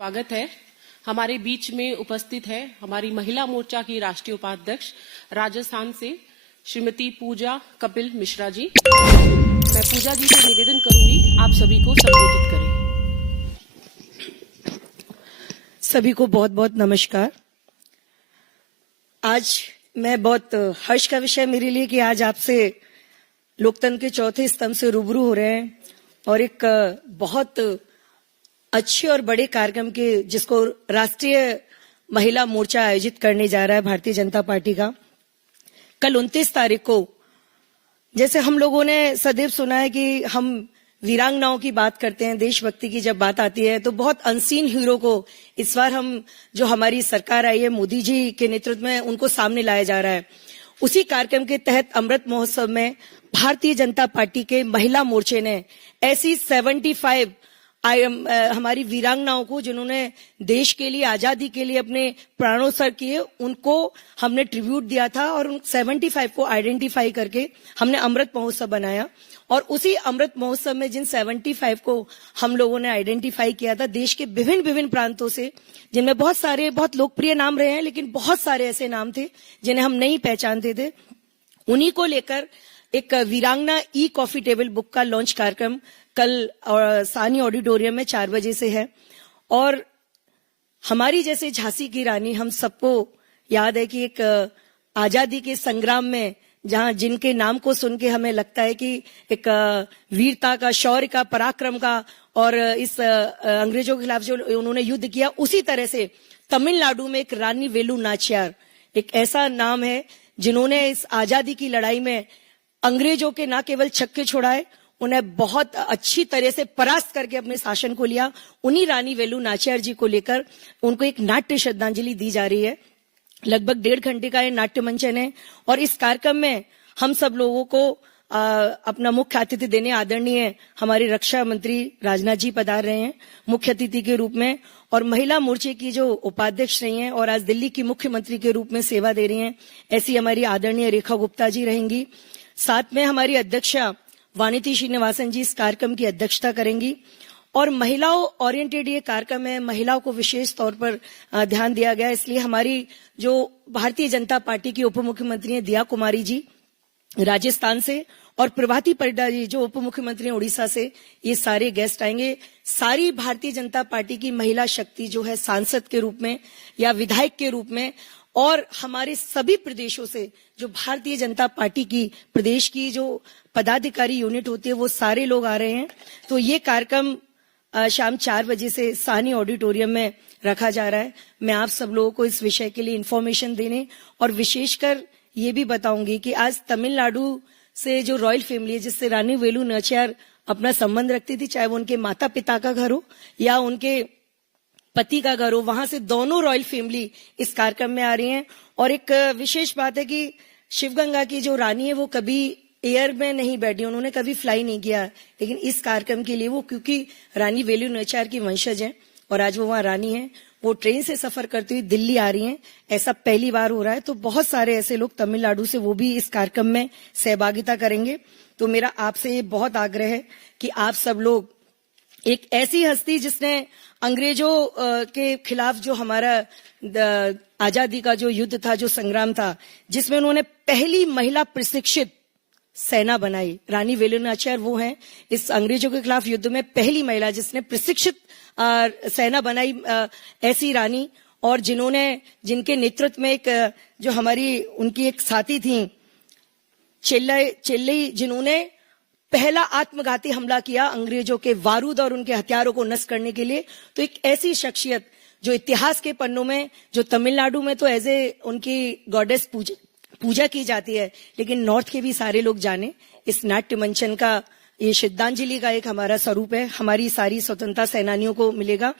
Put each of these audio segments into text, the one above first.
स्वागत है। हमारे बीच में उपस्थित है हमारी महिला मोर्चा की राष्ट्रीय उपाध्यक्ष राजस्थान से श्रीमती पूजा कपिल मिश्रा जी। मैं पूजा जी से निवेदन करूंगी आप सभी को संबोधित करें। सभी को बहुत बहुत नमस्कार। आज मैं बहुत हर्ष का विषय मेरे लिए कि आज आपसे लोकतंत्र के चौथे स्तंभ से रूबरू हो रहे हैं और एक बहुत अच्छे और बड़े कार्यक्रम के जिसको राष्ट्रीय महिला मोर्चा आयोजित करने जा रहा है भारतीय जनता पार्टी का। कल 29 तारीख को जैसे हम लोगों ने सदैव सुना है कि हम वीरांगनाओं की बात करते हैं, देशभक्ति की जब बात आती है तो बहुत अनसीन हीरो को इस बार हम जो हमारी सरकार आई है मोदी जी के नेतृत्व में उनको सामने लाया जा रहा है। उसी कार्यक्रम के तहत अमृत महोत्सव में भारतीय जनता पार्टी के महिला मोर्चे ने ऐसी 75 हमारी वीरांगनाओं को जिन्होंने देश के लिए आजादी के लिए अपने प्राणोत्सर्ग किए उनको हमने ट्रिब्यूट दिया था और उन 75 को आइडेंटिफाई करके हमने अमृत महोत्सव बनाया। और उसी अमृत महोत्सव में जिन 75 को हम लोगों ने आइडेंटिफाई किया था देश के विभिन्न प्रांतों से, जिनमें बहुत सारे बहुत लोकप्रिय नाम रहे हैं लेकिन बहुत सारे ऐसे नाम थे जिन्हें हम नहीं पहचानते थे, उन्हीं को लेकर एक वीरांगना ई कॉफी टेबल बुक का लॉन्च कार्यक्रम कल सानी ऑडिटोरियम में 4 बजे से है। और हमारी जैसे झांसी की रानी, हम सबको याद है कि एक आजादी के संग्राम में जहां जिनके नाम को सुन के हमें लगता है कि एक वीरता का, शौर्य का, पराक्रम का और इस अंग्रेजों के खिलाफ जो उन्होंने युद्ध किया, उसी तरह से तमिलनाडु में एक रानी वेलु नाचियार एक ऐसा नाम है जिन्होंने इस आजादी की लड़ाई में अंग्रेजों के न केवल छक्के छुड़ाए, उन्हें बहुत अच्छी तरह से परास्त करके अपने शासन को लिया। उन्हीं रानी वेलु नाचियार जी को लेकर उनको एक नाट्य श्रद्धांजलि दी जा रही है। लगभग 1.5 घंटे का ये नाट्य मंचन है और इस कार्यक्रम में हम सब लोगों को अपना मुख्य अतिथि देने आदरणीय हमारे रक्षा मंत्री राजनाथ जी पधार रहे हैं मुख्य अतिथि के रूप में, और महिला मोर्चे की जो उपाध्यक्ष रही हैं और आज दिल्ली की मुख्यमंत्री के रूप में सेवा दे रही हैं ऐसी हमारी आदरणीय रेखा गुप्ता जी रहेंगी। साथ में हमारी अध्यक्षा वानिती श्रीनिवासन जी इस कार्यक्रम की अध्यक्षता करेंगी। और महिलाओं ओरिएंटेड ये कार्यक्रम है, महिलाओं को विशेष तौर पर ध्यान दिया गया, इसलिए हमारी जो भारतीय जनता पार्टी की उप मुख्यमंत्री हैं दिया कुमारी जी राजस्थान से और प्रभाती परिडा जी जो उप मुख्यमंत्री हैं उड़ीसा से, ये सारे गेस्ट आएंगे। सारी भारतीय जनता पार्टी की महिला शक्ति जो है सांसद के रूप में या विधायक के रूप में और हमारे सभी प्रदेशों से जो भारतीय जनता पार्टी की प्रदेश की जो पदाधिकारी यूनिट होती है वो सारे लोग आ रहे हैं। तो ये कार्यक्रम शाम 4 बजे से सानी ऑडिटोरियम में रखा जा रहा है। मैं आप सब लोगों को इस विषय के लिए इंफॉर्मेशन देने और विशेषकर ये भी बताऊंगी कि आज तमिलनाडु से जो रॉयल फैमिली है जिससे रानी वेलु नाचियार अपना संबंध रखती थी, चाहे वो उनके माता पिता का घर हो या उनके पति का घर हो, वहां से दोनों रॉयल फैमिली इस कार्यक्रम में आ रही हैं। और एक विशेष बात है कि शिवगंगा की जो रानी है वो कभी एयर में नहीं बैठी, उन्होंने कभी फ्लाई नहीं किया, लेकिन इस कार्यक्रम के लिए वो क्योंकि रानी वेलु नाचियार की वंशज है और आज वो वहां रानी है, वो ट्रेन से सफर करती हुई दिल्ली आ रही हैं। ऐसा पहली बार हो रहा है। तो बहुत सारे ऐसे लोग तमिलनाडु से वो भी इस कार्यक्रम में सहभागिता करेंगे। तो मेरा आपसे ये बहुत आग्रह है कि आप सब लोग एक ऐसी हस्ती जिसने अंग्रेजों के खिलाफ जो हमारा आजादी का जो युद्ध था, जो संग्राम था, जिसमें उन्होंने पहली महिला प्रशिक्षित सेना बनाई, रानी वेलु नाचियार वो हैं इस अंग्रेजों के खिलाफ युद्ध में पहली महिला जिसने प्रशिक्षित सेना बनाई, ऐसी रानी, और जिनके नेतृत्व में एक जो हमारी उनकी एक साथी थी चेल्लई, जिन्होंने पहला आत्मघाती हमला किया अंग्रेजों के बारूद और उनके हथियारों को नष्ट करने के लिए। तो एक ऐसी शख्सियत जो इतिहास के पन्नों में, जो तमिलनाडु में तो एज ए उनकी गॉडेस पूजा की जाती है, लेकिन नॉर्थ के भी सारे लोग जाने इस नाट्य मंचन का ये श्रद्धांजलि का एक हमारा स्वरूप है, हमारी सारी स्वतंत्रता सेनानियों को मिलेगा।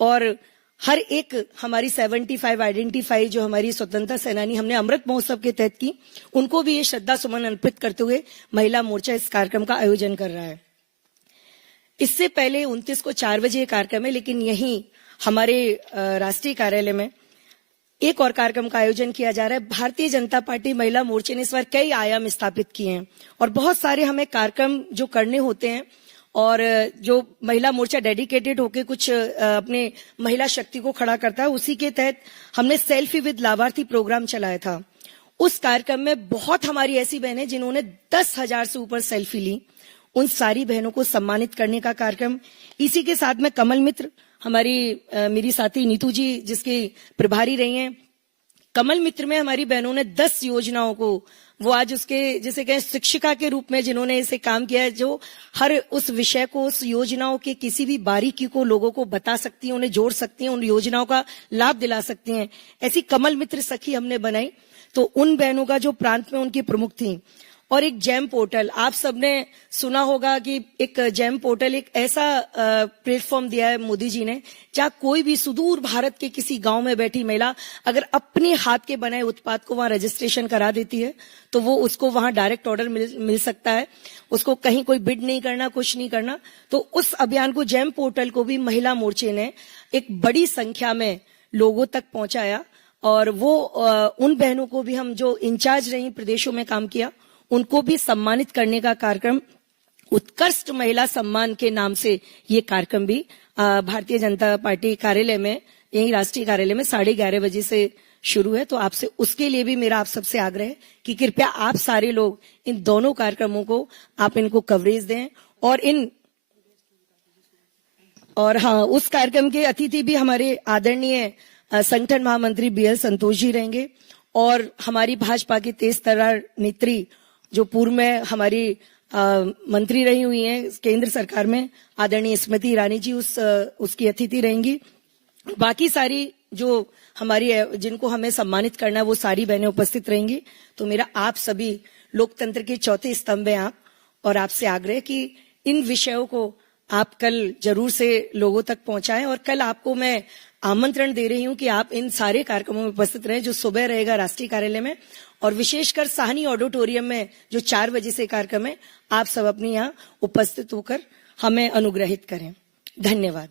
और हर एक हमारी 75 आइडेंटिफाई जो हमारी स्वतंत्रता सेनानी हमने अमृत महोत्सव के तहत की, उनको भी ये श्रद्धा सुमन अर्पित करते हुए महिला मोर्चा इस कार्यक्रम का आयोजन कर रहा है। इससे पहले 29 को 4 बजे कार्यक्रम है, लेकिन यहीं हमारे राष्ट्रीय कार्यालय में एक और कार्यक्रम का आयोजन किया जा रहा है। भारतीय जनता पार्टी महिला मोर्चे ने इस बार कई आयाम स्थापित किए हैं और बहुत सारे हमें कार्यक्रम जो करने होते हैं और जो महिला मोर्चा डेडिकेटेड होके कुछ अपने महिला शक्ति को खड़ा करता है, उसी के तहत हमने सेल्फी विद लाभार्थी प्रोग्राम चलाया था। उस कार्यक्रम में बहुत हमारी ऐसी बहनें जिन्होंने 10,000 से ऊपर सेल्फी ली, उन सारी बहनों को सम्मानित करने का कार्यक्रम। इसी के साथ में कमल मित्र, हमारी मेरी साथी नीतू जी जिसकी प्रभारी रही हैं, कमल मित्र में हमारी बहनों ने 10 योजनाओं को, वो आज उसके जिसे कहें शिक्षिका के रूप में जिन्होंने इसे काम किया है, जो हर उस विषय को, उस योजनाओं के किसी भी बारीकी को लोगों को बता सकती हैं, उन्हें जोड़ सकती हैं, उन योजनाओं का लाभ दिला सकती हैं, ऐसी कमल मित्र सखी हमने बनाई। तो उन बहनों का जो प्रांत में उनकी प्रमुख थी। और एक जेम पोर्टल, आप सबने सुना होगा कि एक जेम पोर्टल एक ऐसा प्लेटफॉर्म दिया है मोदी जी ने, जहां कोई भी सुदूर भारत के किसी गांव में बैठी महिला अगर अपने हाथ के बनाए उत्पाद को वहां रजिस्ट्रेशन करा देती है तो वो उसको वहां डायरेक्ट ऑर्डर मिल सकता है, उसको कहीं कोई बिड नहीं करना, कुछ नहीं करना। तो उस अभियान को, जेम पोर्टल को भी महिला मोर्चे ने एक बड़ी संख्या में लोगों तक पहुंचाया। और वो उन बहनों को भी, हम जो इंचार्ज रही प्रदेशों में काम किया, उनको भी सम्मानित करने का कार्यक्रम, उत्कृष्ट महिला सम्मान के नाम से ये कार्यक्रम भी भारतीय जनता पार्टी कार्यालय में, यही राष्ट्रीय कार्यालय में 11:30 बजे से शुरू है। तो आपसे उसके लिए भी मेरा आप सबसे आग्रह है कि कृपया आप सारे लोग इन दोनों कार्यक्रमों को, आप इनको कवरेज दें। और हाँ, उस कार्यक्रम के अतिथि भी हमारे आदरणीय संगठन महामंत्री BL संतोष जी रहेंगे, और हमारी भाजपा की तेज तर्रार नेत्री जो पूर्व में हमारी मंत्री रही हुई हैं केंद्र सरकार में, आदरणीय स्मृति ईरानी जी उसकी अतिथि रहेंगी। बाकी सारी जो हमारी जिनको हमें सम्मानित करना है वो सारी बहनें उपस्थित रहेंगी। तो मेरा आप सभी, लोकतंत्र के चौथे स्तंभ हैं आप, और आपसे आग्रह कि इन विषयों को आप कल जरूर से लोगों तक पहुंचाएं। और कल आपको मैं आमंत्रण दे रही हूं कि आप इन सारे कार्यक्रमों में उपस्थित रहें जो सुबह रहेगा राष्ट्रीय कार्यालय में, और विशेषकर साहनी ऑडिटोरियम में जो 4 बजे से कार्यक्रम है, आप सब अपनी यहाँ उपस्थित होकर हमें अनुग्रहित करें। धन्यवाद।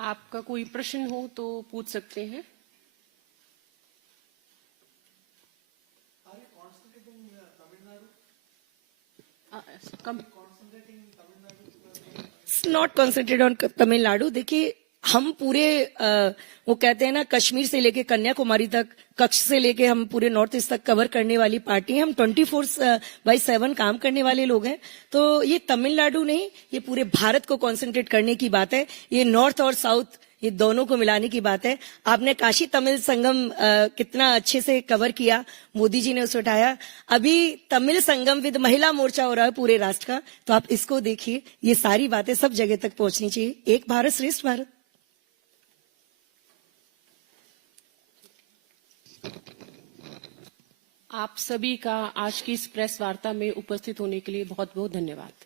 आपका कोई प्रश्न हो तो पूछ सकते हैं। Not concentrate on Tamil Nadu. देखिए, हम पूरे वो कहते हैं ना, कश्मीर से लेके कन्याकुमारी तक, कच्छ से लेके हम पूरे नॉर्थ ईस्ट तक कवर करने वाली पार्टी हैं। हम 24/7 काम करने वाले लोग हैं। तो ये तमिलनाडु नहीं, ये पूरे भारत को कॉन्सेंट्रेट करने की बात है। ये नॉर्थ और साउथ, ये दोनों को मिलाने की बात है। आपने काशी तमिल संगम कितना अच्छे से कवर किया, मोदी जी ने उसे उठाया। अभी तमिल संगम विद महिला मोर्चा हो रहा है पूरे राष्ट्र का, तो आप इसको देखिए। ये सारी बातें सब जगह तक पहुंचनी चाहिए। एक भारत श्रेष्ठ भारत। आप सभी का आज की इस प्रेस वार्ता में उपस्थित होने के लिए बहुत बहुत धन्यवाद।